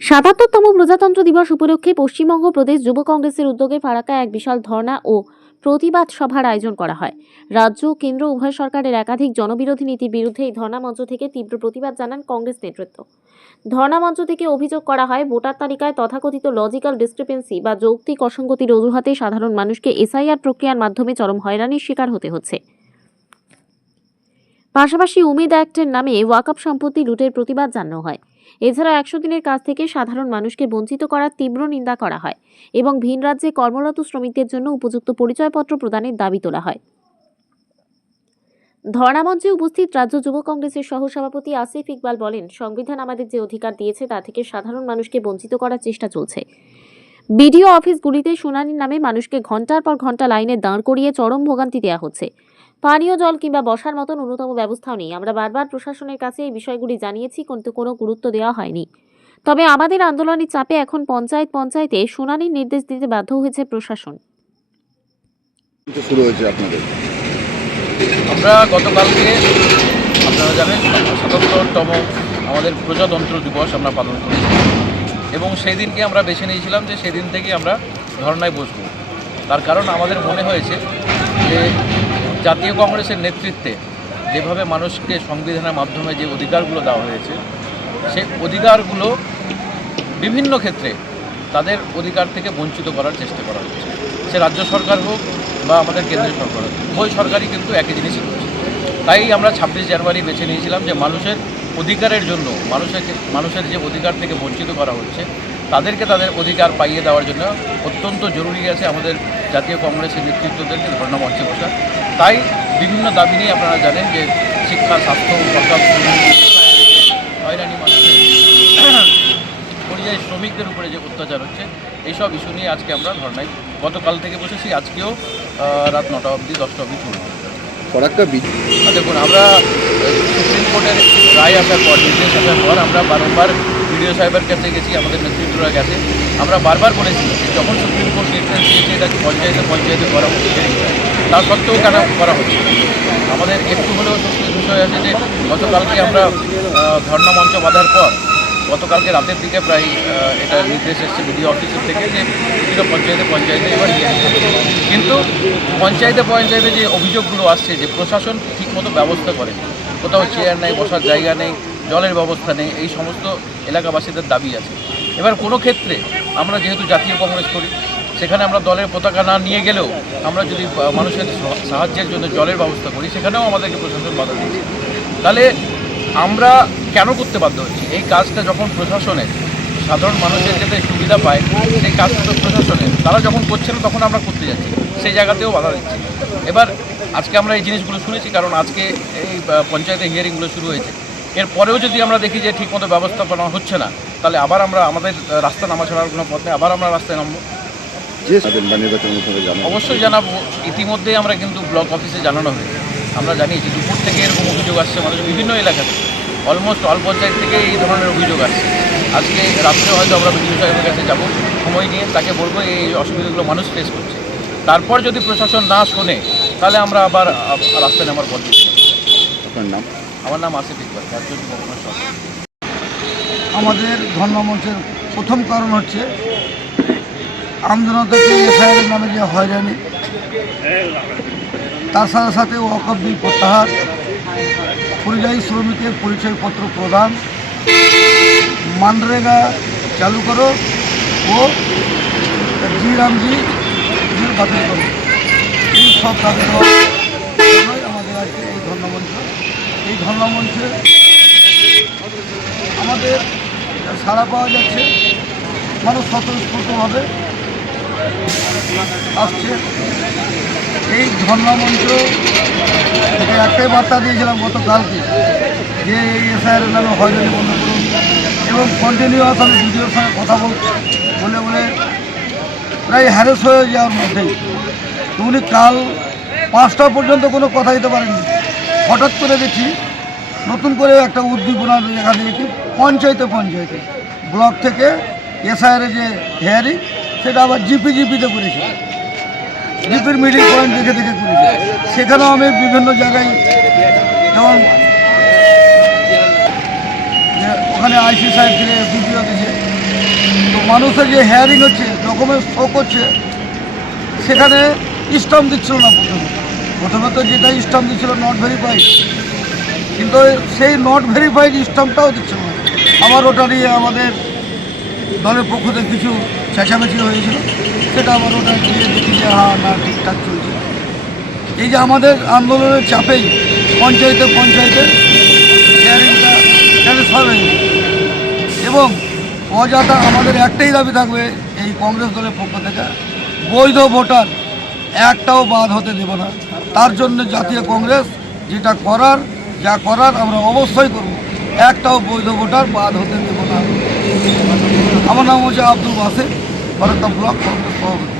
৭৭তম প্রজাতন্ত্র দিবস উপলক্ষে পশ্চিমবঙ্গ প্রদেশ যুব কংগ্রেসের উদ্যোগে ফারাক্কায় এক বিশাল ধর্ণা ও প্রতিবাদ সভার আয়োজন করা হয়। রাজ্য ও কেন্দ্র উভয় সরকারের একাধিক জনবিরোধী নীতির বিরুদ্ধে এই ধর্ণা মঞ্চ থেকে তীব্র প্রতিবাদ জানান কংগ্রেস নেতৃত্ব। ধর্ণা মঞ্চ থেকে অভিযোগ করা হয়, ভোটার তালিকায় তথাকথিত লজিক্যাল ডিসক্রিপেন্সি বা যৌক্তিক অসঙ্গতির অজুহাতে সাধারণ মানুষকে এসআইআর প্রক্রিয়ার মাধ্যমে চরম হয়রানির শিকার হতে হচ্ছে। পাশাপাশি উমেদ অ্যাক্টের নামে ওয়াকফ সম্পত্তি লুটের প্রতিবাদ জানানো হয়। এছাড়া ১০০ দিনের কাজ থেকে সাধারণ মানুষকে বঞ্চিত করার তীব্র নিন্দা করা হয় এবং ভিন রাজ্যে কর্মরত শ্রমিকদের জন্য উপযুক্ত পরিচয়পত্র প্রদানের দাবি তোলা হয়। ধর্ণামঞ্চে উপস্থিত রাজ্য যুব কংগ্রেসের সহসভাপতি আসিফ ইকবাল বলেন, সংবিধান আমাদের যে অধিকার দিয়েছে তা থেকে সাধারণ মানুষকে বঞ্চিত করার চেষ্টা চলছে। বিডিও অফিসগুলিতে শুনানির নামে মানুষকে ঘন্টার পর ঘন্টা লাইনে দাঁড় করিয়ে চরম ভোগান্তি দেওয়া হচ্ছে। পানীয় জল কিংবা বসার মতো ন্যূনতম ব্যবস্থাও নেই। আমরা বারবার প্রশাসনের কাছে এই বিষয়গুলি জানিয়েছি, কিন্তু কোনো গুরুত্ব দেওয়া হয়নি। তবে আমাদের আন্দোলনের চাপে এখন পঞ্চায়েতে শুনানির নির্দেশ দিতে বাধ্য হয়েছে প্রশাসন। শুরু হয়েছে আপনাদের। আমরা গতকালকে আপনারা জানেন ৭৭তম আমাদের প্রজাতন্ত্র দিবস আমরা পালন করেছি এবং সেই দিনকে আমরা বেছে নিয়েছিলাম যে সেদিন থেকে আমরা ধর্নায় বসব। তার কারণ আমাদের মনে হয়েছে যে জাতীয় কংগ্রেসের নেতৃত্বে যেভাবে মানুষকে সংবিধানের মাধ্যমে যে অধিকারগুলো দেওয়া হয়েছে, সেই অধিকারগুলো বিভিন্ন ক্ষেত্রে তাদের অধিকার থেকে বঞ্চিত করার চেষ্টা করা হচ্ছে। সে রাজ্য সরকার হোক বা আমাদের কেন্দ্রীয় সরকার হোক, উভয় সরকারই কিন্তু একই জিনিসই করছে। তাই আমরা ২৬ জানুয়ারি বেছে নিয়েছিলাম যে মানুষের অধিকারের জন্য, মানুষের যে অধিকার থেকে বঞ্চিত করা হচ্ছে তাদেরকে তাদের অধিকার পাইয়ে দেওয়ার জন্য অত্যন্ত জরুরি আছে আমাদের জাতীয় কংগ্রেসের নেতৃত্বদেরকে ধর্ণা মঞ্চে বসা। তাই বিভিন্ন দাবি নিয়ে আপনারা জানেন যে শিক্ষা, স্বাস্থ্য, হয়রানি, মানুষের পরিযায়ী শ্রমিকদের উপরে যে অত্যাচার হচ্ছে, এইসব ইস্যু নিয়ে আজকে আমরা ধর্নায় গতকাল থেকে বসেছি। আজকেও রাত ৯টা অবধি 10টা অবধি চলবে। দেখুন, আমরা সুপ্রিম কোর্টের রায় আসার পর, নির্দেশ আসার পর আমরা বারংবার বিডিও সাহেবের কাছে গেছি, আমাদের নেতৃত্বরা গেছে। আমরা বারবার বলেছি যে যখন সুপ্রিম কোর্ট নির্দেশ দিয়েছে এটাকে পঞ্চায়েতে করা হচ্ছে, তা সত্ত্বেও কেন করা হচ্ছে। আমাদের একটু হলেও সত্যি বিষয় আছে যে গতকালকে আমরা ধর্ণা মঞ্চ বাঁধার পর গতকালকে রাতের দিকে প্রায় এটা নির্দেশ এসেছে বিডিও অফিসের থেকে যে বিভিন্ন পঞ্চায়েতে এবার কিন্তু পঞ্চায়েতে যে অভিযোগগুলো আসছে যে প্রশাসন ঠিকমতো ব্যবস্থা করে, কোথাও চেয়ার নেই, বসার জায়গা নেই, জলের ব্যবস্থা নেই, এই সমস্ত এলাকাবাসীদের দাবি আছে। এবার কোনো ক্ষেত্রে আমরা যেহেতু জাতীয় কংগ্রেস করি, সেখানে আমরা দলের পতাকা না নিয়ে গেলেও আমরা যদি মানুষের সাহায্যের জন্য জলের ব্যবস্থা করি, সেখানেও আমাদেরকে প্রশাসন বাধা দিচ্ছে। তাহলে আমরা কেন করতে বাধ্য হচ্ছি? এই কাজটা যখন প্রশাসনের, সাধারণ মানুষের যাতে সুবিধা পায় সেই কাজটা তো প্রশাসনের, তারা যখন করছে না তখন আমরা করতে যাচ্ছি, সেই জায়গাতেও বাধা দিচ্ছি। এবার আজকে আমরা এই জিনিসগুলো শুনেছি, কারণ আজকে এই পঞ্চায়েতে হিয়ারিংগুলো শুরু হয়েছে। এরপরেও যদি আমরা দেখি যে ঠিকমতো ব্যবস্থাপনা হচ্ছে না, তাহলে আবার আমরা আমাদের রাস্তা নামা ছাড়ার কোনো পথে আবার আমরা রাস্তায় নামবো। অবশ্যই জানাবো। ইতিমধ্যেই আমরা কিন্তু ব্লক অফিসে জানানো হয়েছে, আমরা জানিয়েছি দুপুর থেকে এরকম অভিযোগ আসছে, মানুষ বিভিন্ন এলাকাতে অলমোস্ট অল পঞ্চায়েত থেকে এই ধরনের অভিযোগ আসছে। আজকে রাত্রে হয়তো আমরা বিডিও সাহেবের কাছে যাবো, সময় নিয়ে তাকে বলবো এই অসুবিধাগুলো মানুষ ফেস করছে। তারপর যদি প্রশাসন না শোনে তাহলে আমরা আবার রাস্তায় নামার পথ দিচ্ছি। আপনার নাম? আমার নাম আসিফ ইকবাল, রাজ্য যুব কংগ্রেস সভাপতি। আমাদের ধর্ণা মঞ্চের প্রথম কারণ হচ্ছে আমজনতাকে এসআইআর নামে যে হয়রানি, তার সাথে সাথে ওয়াকফ বিল প্রত্যাহার, পরিযায়ী শ্রমিকের পরিচয়পত্র প্রদান, মানরেগা চালু করো ও জিরামজি বাতিল করো, এই সব দাবি আমাদের আজকে এই ধর্ণামঞ্চ। এই ধর্ণামঞ্চে আমাদের সাড়া পাওয়া যাচ্ছে, মানুষ স্বতঃস্ফূর্তভাবে আসছে। এই ধর্ণামঞ্চ থেকে একটাই বার্তা দিয়েছিলাম গতকালকে যে এই এসআইআর নামে হয়রানি বন্ধ করুন, এবং কন্টিনিউয়াস আমি ভিডিওর সঙ্গে কথা বলে প্রায় হ্যারেস হয়ে যাওয়ার মধ্যেই উনি কাল 5টা পর্যন্ত কোনো কথা দিতে পারেননি। হঠাৎ করে দেখি নতুন করে একটা উদ্দীপনা দেখা দিয়েছি পঞ্চায়েতে ব্লক থেকে এসআইআরের যে হেয়ারিং সেটা আবার জিপিতে করেছে, জিপির মিডিল পয়েন্ট দেখে করেছে। সেখানেও আমি বিভিন্ন জায়গায়, যেমন ওখানে আইসি সাহেব থেকে ভিডিও দিয়েছে, মানুষের যে হেয়ারিং হচ্ছে, ডকুমেন্টস শো করছে, সেখানে স্টাম্প দিচ্ছিল না। প্রথমে তো যেটা স্টাম্প দিচ্ছিল নট ভেরিফাইড, কিন্তু সেই নট ভেরিফাইড স্টাম্পটাও দিচ্ছিল না। আবার ওটা নিয়ে আমাদের দলের পক্ষ থেকে কিছু চেঁচামেচি হয়েছিল, সেটা আবার ওটা দিয়ে দেখি যে হ্যাঁ না ঠিকঠাক চলছে। এই যে আমাদের আন্দোলনের চাপেই পঞ্চায়েতে হেয়ারিংটা ট্রান্সফার হয়েছে, এবং অযথা আমাদের একটাই দাবি থাকবে এই কংগ্রেস দলের পক্ষ থেকে, বৈধ ভোটার একটাও বাদ হতে দেব না। তার জন্য জাতীয় কংগ্রেস যেটা যা করার আমরা অবশ্যই করব, একটাও বৈধ ভোটার বাদ হতে দেব না। আমার নাম হচ্ছে আব্দুল বাসের, ফরাক্কা ব্লক কংগ্রেস সভাপতি।